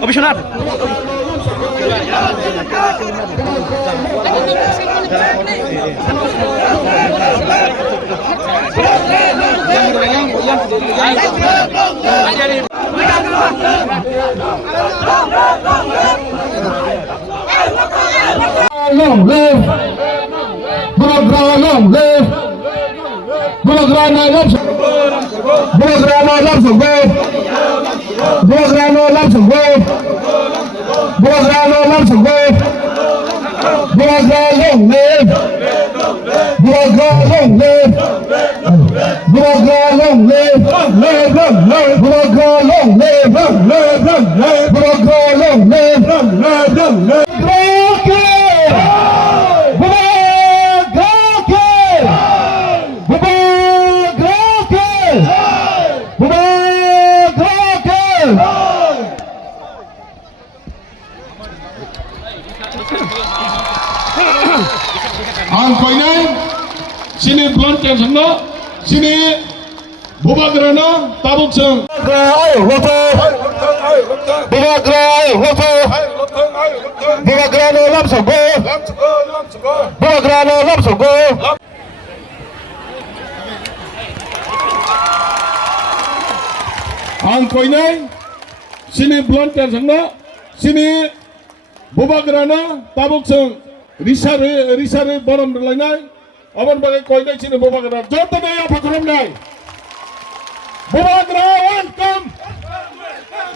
Commissioner Long live Bulagra, long live Bulagra, no loves Bulagra, no loves of gold Bulagra, no loves of gold Bulagra, no loves of gold Bulagra, long live Bulagra, long live Bulagra, long live Bulagra, long live Bulagra, long live Ang koinai sini blonten sangno sini bubagrana tabuk sang ai hoto bubagra ai hoto bubagrano lam sogo bubagrano lam sogo ang koinai sini blonten sangno sini bubagrana tabuk sang Risare borom lainai aban bagai koinai sini bubagra jotane apa korom nai bubagra welcome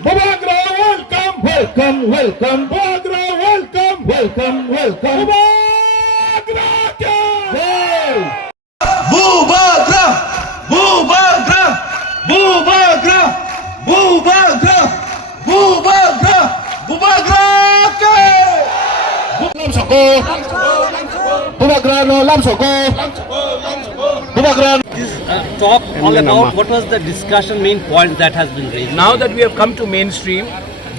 bubagra welcome welcome welcome bubagra welcome welcome welcome bubagra bubagra bubagra bubagra bubagra bubagra bubagra Lam Soko Bubagrano Lam Soko Bubagrano talk all about what was the discussion main point that has been raised. Now that we have come to mainstream,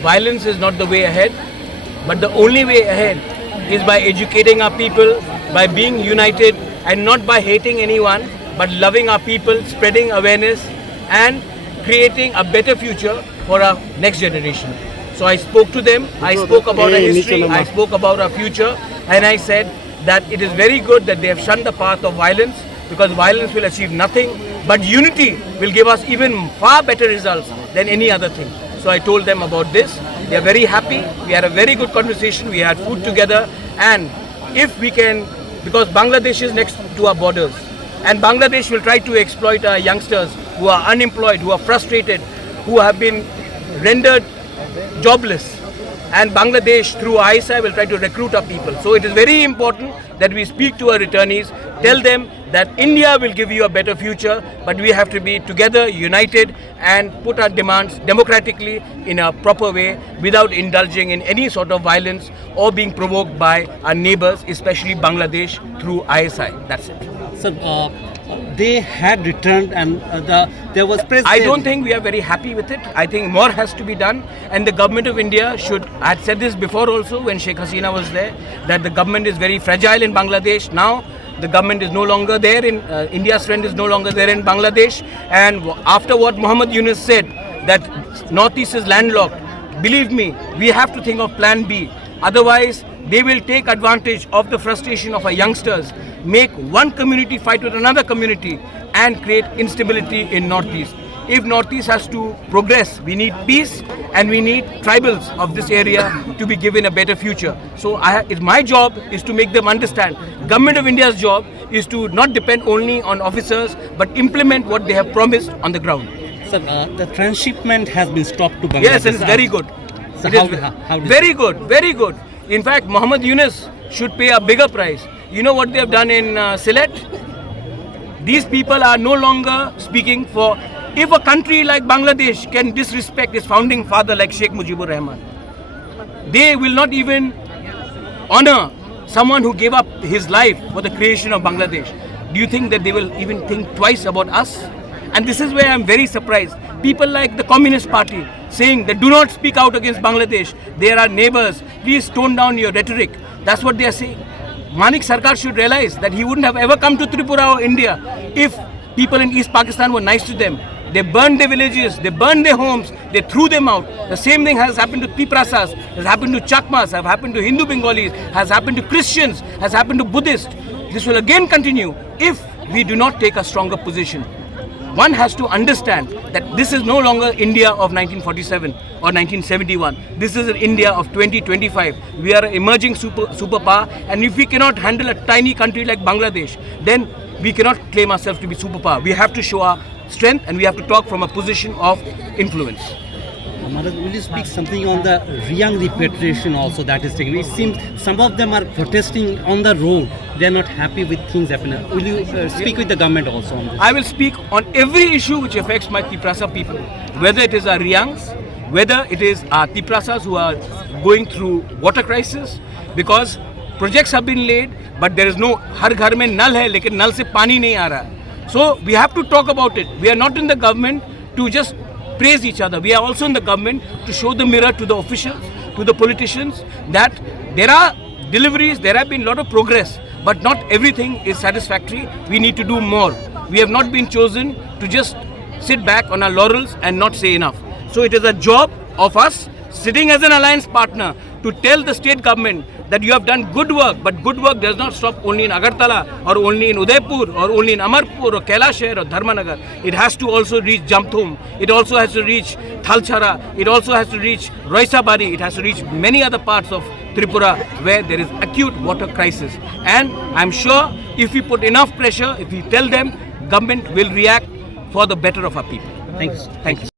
violence is not the way ahead, but the only way ahead is by educating our people, by being united and not by hating anyone, but loving our people, spreading awareness and creating a better future for our next generation. So I spoke to them, I spoke about our history, I spoke about our future, and I said that it is very good that they have shunned the path of violence, because violence will achieve nothing, but unity will give us even far better results than any other thing. So I told them about this. They are very happy. We had a very good conversation. We had food together, and if we can, because Bangladesh is next to our borders, and Bangladesh will try to exploit our youngsters who are unemployed, who are frustrated, who have been rendered jobless, and Bangladesh through ISI will try to recruit our people. So it is very important that we speak to our returnees, tell them that India will give you a better future, but we have to be together, united, and put our demands democratically in a proper way without indulging in any sort of violence or being provoked by our neighbors, especially Bangladesh through ISI. That's it. So they had returned and there was press. I don't think we are very happy with it. I think more has to be done, and the government of India should, I had said this before also when Sheikh Hasina was there, that the government is very fragile in Bangladesh. Now the government is no longer there in India's friend is no longer there in Bangladesh, and after what Muhammad Yunus said, that Northeast is landlocked, believe me, we have to think of plan B. Otherwise, they will take advantage of the frustration of our youngsters, make one community fight with another community and create instability in Northeast. If Northeast has to progress, we need peace and we need tribals of this area to be given a better future. So my job is to make them understand. Government of India's job is to not depend only on officers but implement what they have promised on the ground. Sir, the transshipment has been stopped to Bangladesh. Yes, and it's very good. So It is how very good, very good. In fact, Muhammad Yunus should pay a bigger price. You know what they have done in Sylhet? These people are no longer speaking for. If a country like Bangladesh can disrespect its founding father like Sheikh Mujibur Rahman, they will not even honor someone who gave up his life for the creation of Bangladesh. Do you think that they will even think twice about us? And this is where I am very surprised. People like the Communist Party saying that do not speak out against Bangladesh. They are our neighbors. Please tone down your rhetoric. That's what they are saying. Manik Sarkar should realize that he wouldn't have ever come to Tripura or India if people in East Pakistan were nice to them. They burned their villages, they burned their homes, they threw them out. The same thing has happened to Tiprasas, has happened to Chakmas, has happened to Hindu Bengalis, has happened to Christians, has happened to Buddhists. This will again continue if we do not take a stronger position. One has to understand that this is no longer India of 1947 or 1971. This is an India of 2025. We are an emerging superpower, and if we cannot handle a tiny country like Bangladesh, then we cannot claim ourselves to be superpower. We have to show our strength and we have to talk from a position of influence. Maharaj, will you speak something on the Riyang repatriation also that is taking? It seems some of them are protesting on the road. They are not happy with things happening. Will you speak with the government also on this? I will speak on every issue which affects my Tiprasa people, whether it is our Riyangs, whether it is our Tiprasas who are going through water crisis, because projects have been laid, but there is no har ghar mein nal hai, lekin nal se pani nahi aa raha. So we have to talk about it. We are not in the government to just praise each other. We are also in the government to show the mirror to the officials, to the politicians, that there are deliveries, there have been a lot of progress, but not everything is satisfactory. We need to do more. We have not been chosen to just sit back on our laurels and not say enough. So it is a job of us sitting as an alliance partner to tell the state government that you have done good work, but good work does not stop only in Agartala or only in Udaipur or only in Amarpur or Kailasher or Dharmanagar. It has to also reach Jamthum. It also has to reach Thalchara. It also has to reach Roisabari. It has to reach many other parts of Tripura where there is acute water crisis. And I'm sure if we put enough pressure, if we tell them, government will react for the better of our people. Thank you. Thank you.